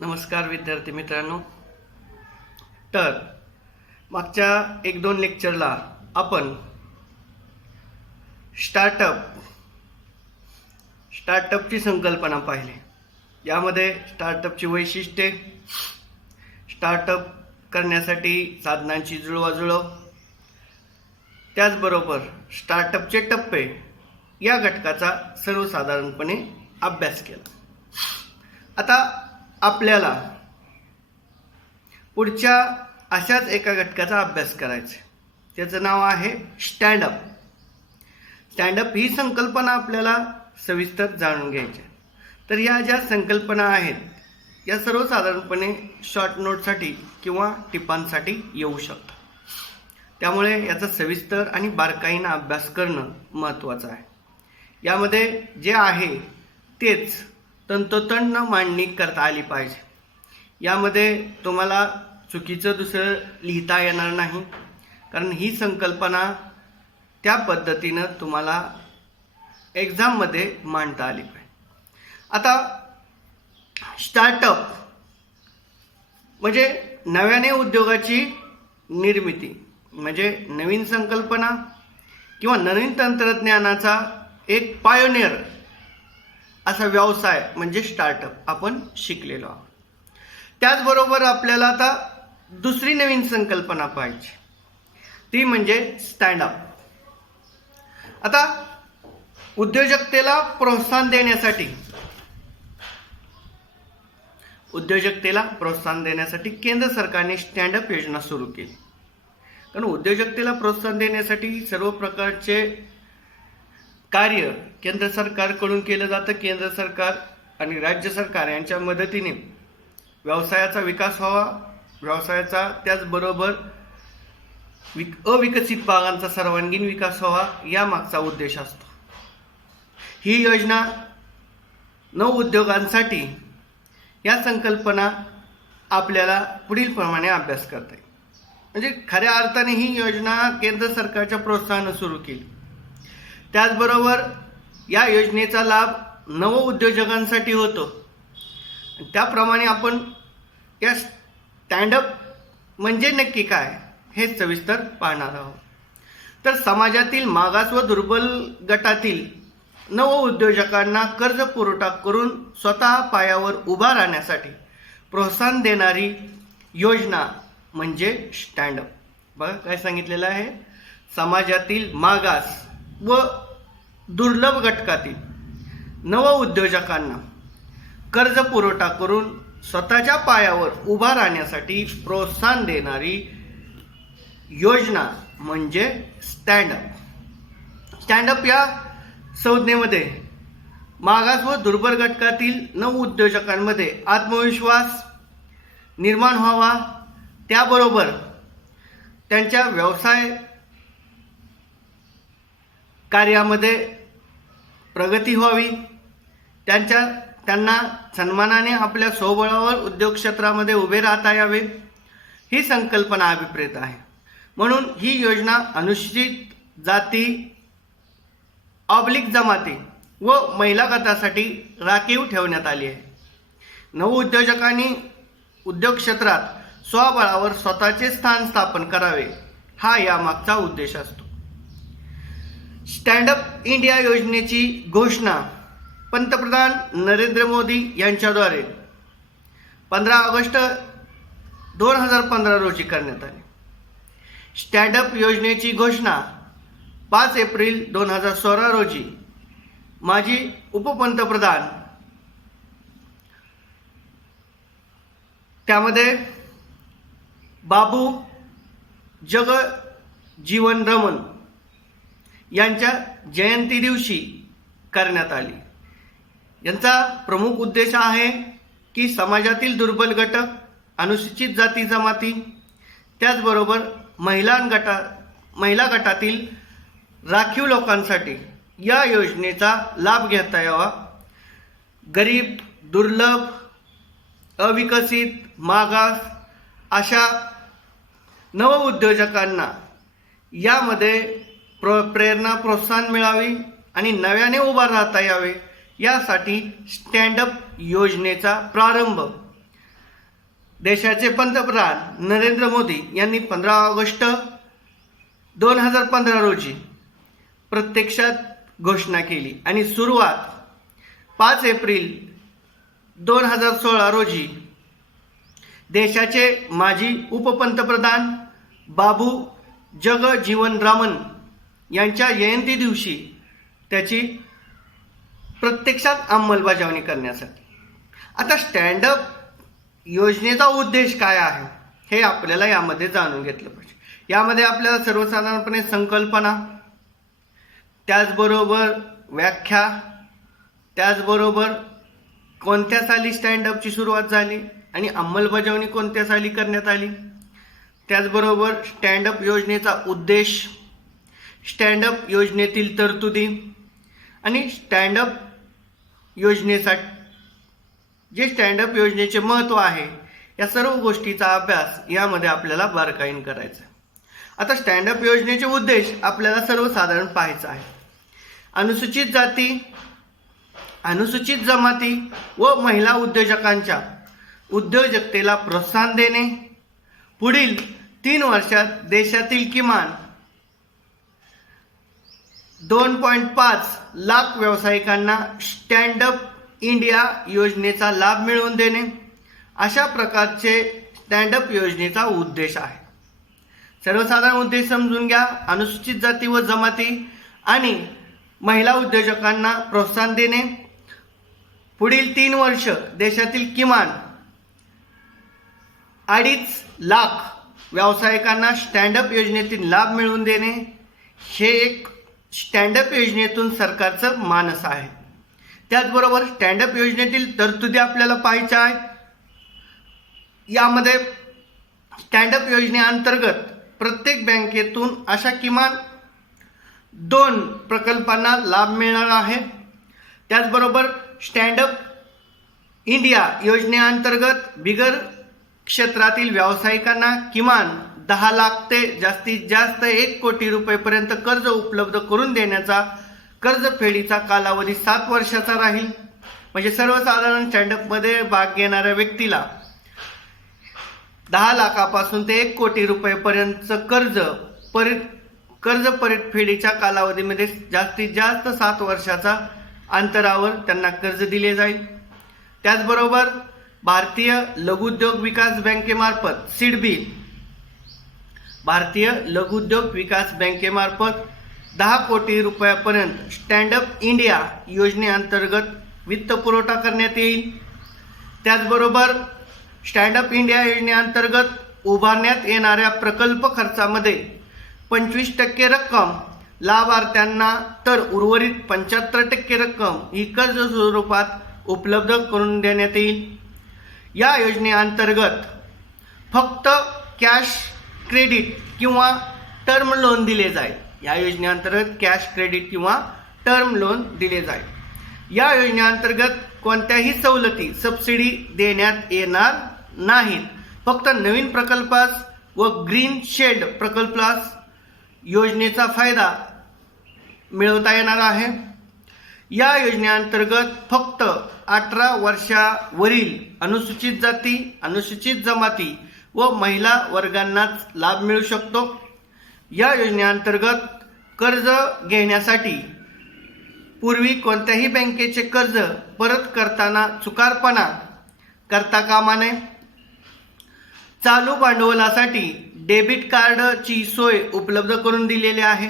नमस्कार विद्यार्थी मित्रांनो. तर मागच्या 1-2 लेक्चरला आपण स्टार्टअपची संकल्पना पाहिली. यामध्ये स्टार्टअपची वैशिष्ट्ये, स्टार्टअप करण्यासाठी साधनांची जुळवाजुळव, त्याचबरोबर स्टार्टअपचे टप्पे या घटकाचा सर्वसाधारणपणे अभ्यास केला. आता आपल्याला पुढच्या अशाच एका घटकाचा अभ्यास करायचा. त्याचं नाव आहे स्टँडअप. स्टँडअप ही संकल्पना आपल्याला सविस्तर जाणून घ्यायची. तर या ज्या संकल्पना आहेत या सर्वसाधारणपणे शॉर्ट नोटसाठी किंवा टिपांसाठी येऊ शकतात. त्यामुळे याचा सविस्तर आणि बारकाईनं अभ्यास करणं महत्त्वाचं आहे. यामध्ये जे आहे तेच तंतोतंत मांडणी करता आली पाहिजे. यामध्ये तुम्हाला चुकीचं दुसरं लिहिता येणार नाही, कारण ही संकल्पना त्या पद्धतीनं तुम्हाला एक्झाममध्ये मांडता आली पाहिजे. आता स्टार्टअप म्हणजे नव्याने उद्योगाची निर्मिती, म्हणजे नवीन संकल्पना किंवा नवीन तंत्रज्ञानाचा एक पायोनियर असा व्यवसाय म्हणजे स्टार्टअप आपण शिकलेलो आहोत. त्याचबरोबर आपल्याला आता दुसरी नवीन संकल्पना पाहिजे, ती म्हणजे स्टँडअप. आता उद्योजकतेला प्रोत्साहन देण्यासाठी केंद्र सरकारने स्टँडअप योजना सुरू केली. कारण उद्योजकतेला प्रोत्साहन देण्यासाठी सर्व प्रकारचे कार्य केंद्र सरकारकडून केलं जातं. केंद्र सरकार आणि राज्य सरकार यांच्या मदतीने व्यवसायाचा विकास व्हावा, व्यवसायाचा त्याचबरोबर अविकसित भागांचा सर्वांगीण विकास व्हावा, या मागचा उद्देश असतो. ही योजना नवउद्योगांसाठी या संकल्पना आपल्याला पुढील प्रमाणे अभ्यास करता येईल. म्हणजे खऱ्या अर्थाने ही योजना केंद्र सरकारच्या प्रोत्साहनाने सुरू केली. त्याचबरोबर या योजनेचा लाभ नवउद्योजकांसाठी होतो. त्याप्रमाणे आपण या स्टँडअप म्हणजे नक्की काय हे सविस्तर पाहणार आहोत. तर समाजातील मागास व दुर्बल गटातील नवउद्योजकांना कर्ज पुरवठा करून स्वतः पायावर उभा राहण्यासाठी प्रोत्साहन देणारी योजना म्हणजे स्टँडअप. बघा काय सांगितलेलं आहे, समाजातील मागास व दुर्लभ घटकातील नवउद्योजकांना कर्ज पुरवठा करून स्वतःच्या पायावर उभा राहण्यासाठी प्रोत्साहन देणारी योजना म्हणजे स्टँडअप. स्टँडअप या संज्ञेमध्ये मागास व दुर्बल घटकातील नवउद्योजकांमध्ये आत्मविश्वास निर्माण व्हावा, त्याबरोबर त्यांच्या व्यवसाय कार्यामध्ये प्रगती व्हावी, त्यांना सन्मानाने आपल्या स्वबळावर उद्योग क्षेत्रामध्ये उभे राहता यावे, ही संकल्पना अभिप्रेत आहे. म्हणून ही योजना अनुसूचित जाती, ऑब्लिक जमाती व महिला गटासाठी राखीव ठेवण्यात आली आहे. नवउद्योजकांनी उद्योग क्षेत्रात स्वबळावर स्वतःचे स्थान स्थापन करावे, हा यामागचा उद्देश असतो. स्टँडअप इंडिया योजनेची घोषणा पंतप्रधान नरेंद्र मोदी यांच्याद्वारे 15 ऑगस्ट 2015 रोजी करण्यात आली. स्टँडअप योजनेची घोषणा 5 एप्रिल 2016 रोजी माजी उपपंतप्रधान त्यामध्ये बाबू जगजीवन राम यांच्या जयंती दिवशी करण्यात आली. यांचा प्रमुख उद्देश आहे की समाजातील दुर्बल घटक, अनुसूचित जाती जमाती, त्याचबरोबर महिला गटातील राखीव लोकांसाठी या योजनेचा लाभ घेता यावा. गरीब, दुर्लभ, अविकसित, मागास अशा नवउद्योजकांना यामध्ये प्रेरणा, प्रोत्साहन मिळावी आणि नव्याने उभा राहता यावे, यासाठी स्टँडअप योजनेचा प्रारंभ देशाचे पंतप्रधान नरेंद्र मोदी यांनी 15 ऑगस्ट 2015 रोजी प्रत्यक्षात घोषणा केली आणि सुरुवात 5 एप्रिल 2016 रोजी देशाचे माजी उपपंतप्रधान बाबू जगजीवनरामन यांच्या जयंती दिवशी त्याची प्रत्यक्षात अंमलबजावणी करण्यासाठी. आता स्टँडअप योजनेचा उद्देश काय आहे हे आपल्याला यामध्ये जाणून घेतलं पाहिजे. यामध्ये आपल्याला सर्वसाधारणपणे संकल्पना, त्याचबरोबर व्याख्या, त्याचबरोबर कोणत्या साली स्टँडअपची सुरुवात झाली आणि अंमलबजावणी कोणत्या साली करण्यात आली, त्याचबरोबर स्टँडअप योजनेचा उद्देश, स्टँडअप योजनेतील तरतुदी आणि स्टँडअप योजनेसाठी जे स्टँडअप योजनेचे महत्त्व आहे या सर्व गोष्टीचा अभ्यास यामध्ये आपल्याला बारकाईने करायचा. आता स्टँडअप योजनेचे उद्देश आपल्याला सर्वसाधारण पाहायचा आहे. अनुसूचित जाती, अनुसूचित जमाती व महिला उद्योजकांच्या उद्योजकतेला प्रोत्साहन देणे, पुढील 3 वर्षात देशातील किमान 2.5 लाख व्यावसायिकांना स्टँडअप इंडिया योजनेचा लाभ मिळवून देणे, अशा प्रकारचे स्टँडअप योजनेचा उद्देश आहे. सर्वसाधारण उद्देश समजून घ्या. अनुसूचित जाती व जमाती आणि महिला उद्योजकांना प्रोत्साहन देणे, पुढील 3 वर्ष देशातील किमान 2.5 लाख व्यावसायिकांना स्टँडअप योजनेतील लाभ मिळवून देणे, हे एक स्टँडअप योजनेतून सरकारचं मानस आहे. त्याचबरोबर स्टँडअप योजनेतील तरतुदी आपल्याला पाहायच्या आहेत. यामध्ये स्टँडअप योजनेअंतर्गत प्रत्येक बँकेतून अशा किमान 2 प्रकल्पांना लाभ मिळणार आहे. त्याचबरोबर स्टँडअप इंडिया योजनेअंतर्गत बिगर क्षेत्रातील व्यावसायिकांना किमान 10 लाख ते जास्तीत जास्त 1 कोटी रुपयेपर्यंत कर्ज उपलब्ध करून देण्याचा कर्जफेडीचा कालावधी 7 वर्षाचा राहील. म्हणजे सर्वसाधारण स्टँडअपमध्ये भाग घेणाऱ्या व्यक्तीला 10 लाखापासून ते 1 कोटी रुपयेपर्यंतचं कर्ज परतफेडीच्या कालावधीमध्ये जास्तीत जास्त 7 वर्षाचा अंतरावर त्यांना कर्ज दिले जाईल. त्याचबरोबर भारतीय लघुउद्योग विकास बँकेमार्फत सिडबी, भारतीय लघुउद्योग विकास बँकेमार्फत 10 कोटी रुपयापर्यंत स्टँडअप इंडिया योजनेअंतर्गत वित्त पुरवठा करण्यात येईल. त्याचबरोबर स्टँडअप इंडिया योजनेअंतर्गत उभारण्यात येणाऱ्या प्रकल्प खर्चामध्ये 25% रक्कम लाभार्थ्यांना तर उर्वरित 75% रक्कम ही कर्ज स्वरूपात उपलब्ध करून देण्यात येईल. या योजनेअंतर्गत फक्त कॅश क्रेडिट किंवा टर्म लोन दिले जाईल. या योजनेअंतर्गत कॅश क्रेडिट किंवा टर्म लोन दिले जाईल. या योजनेअंतर्गत कोणत्याही सवलती, सबसिडी देण्यात येणार नाहीत. फक्त नवीन प्रकल्पास व ग्रीन शेड प्रकल्पास योजनेचा फायदा मिळवता येणार आहे. या योजनेअंतर्गत फक्त 18 वर्षावरील अनुसूचित जाती, अनुसूचित जमाती व महिला वर्गांनाच लाभ मिळू शकतो. या योजनेअंतर्गत कर्ज घेण्यासाठी पूर्वी कोणत्याही बँकेचे कर्ज परत करताना चुकारपणा करता कामा नये. चालू भांडवलासाठी डेबिट कार्डची सोय उपलब्ध करून दिलेली आहे.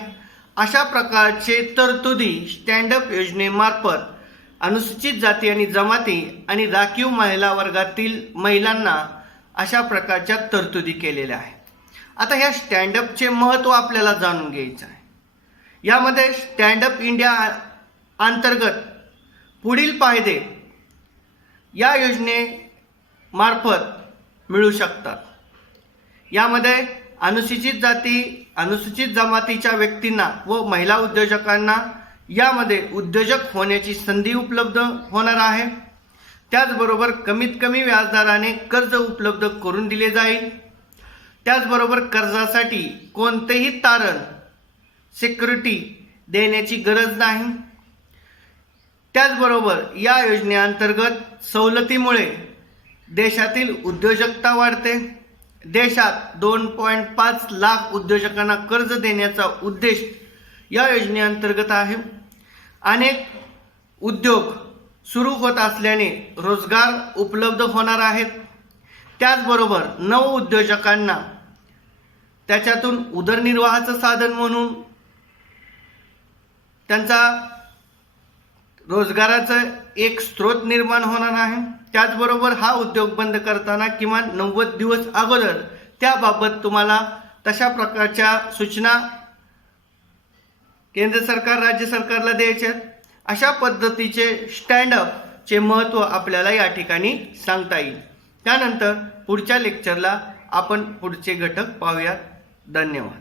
अशा प्रकारचे तरतुदी स्टँडअप योजनेमार्फत अनुसूचित जाती आणि जमाती आणि राखीव महिला वर्गातील महिलांना अशा प्रकारच्या तरतुदी केलेल्या आहेत. आता ह्या स्टँडअपचे महत्त्व आपल्याला जाणून घ्यायचं आहे. यामध्ये स्टँडअप इंडिया अंतर्गत पुढील फायदे या योजनेमार्फत मिळू शकतात. यामध्ये अनुसूचित जाती, अनुसूचित जमातीच्या व्यक्तींना व महिला उद्योजकांना यामध्ये उद्योजक होण्याची संधी उपलब्ध होणार आहे. त्याचबरोबर कमीत कमी व्याजदराने कर्ज उपलब्ध करून दिले जाईल. त्याचबरोबर कर्जासाठी कोणतेही तारण, सिक्युरिटी देण्याची गरज नाही. त्याचबरोबर या योजनेअंतर्गत सवलतीमुळे देशातील उद्योजकता वाढते. देशात 2.5 लाख उद्योजकांना कर्ज देण्याचा उद्देश या योजनेअंतर्गत आहे. अनेक उद्योग सुरू होत असल्याने रोजगार उपलब्ध होणार आहेत. त्याचबरोबर नवउद्योजकांना त्याच्यातून उदरनिर्वाहाचं साधन म्हणून त्यांचा रोजगाराचा एक स्रोत निर्माण होणार आहे. त्याचबरोबर हा उद्योग बंद करताना किमान 90 दिवस अगोदर त्याबाबत तुम्हाला तशा प्रकारच्या सूचना केंद्र सरकार राज्य सरकारला द्यायच्या. अशा पद्धतीचे स्टँडअपचे महत्त्व आपल्याला या ठिकाणी सांगता येईल. त्यानंतर पुढच्या लेक्चरला आपण पुढचे घटक पाहूयात. धन्यवाद.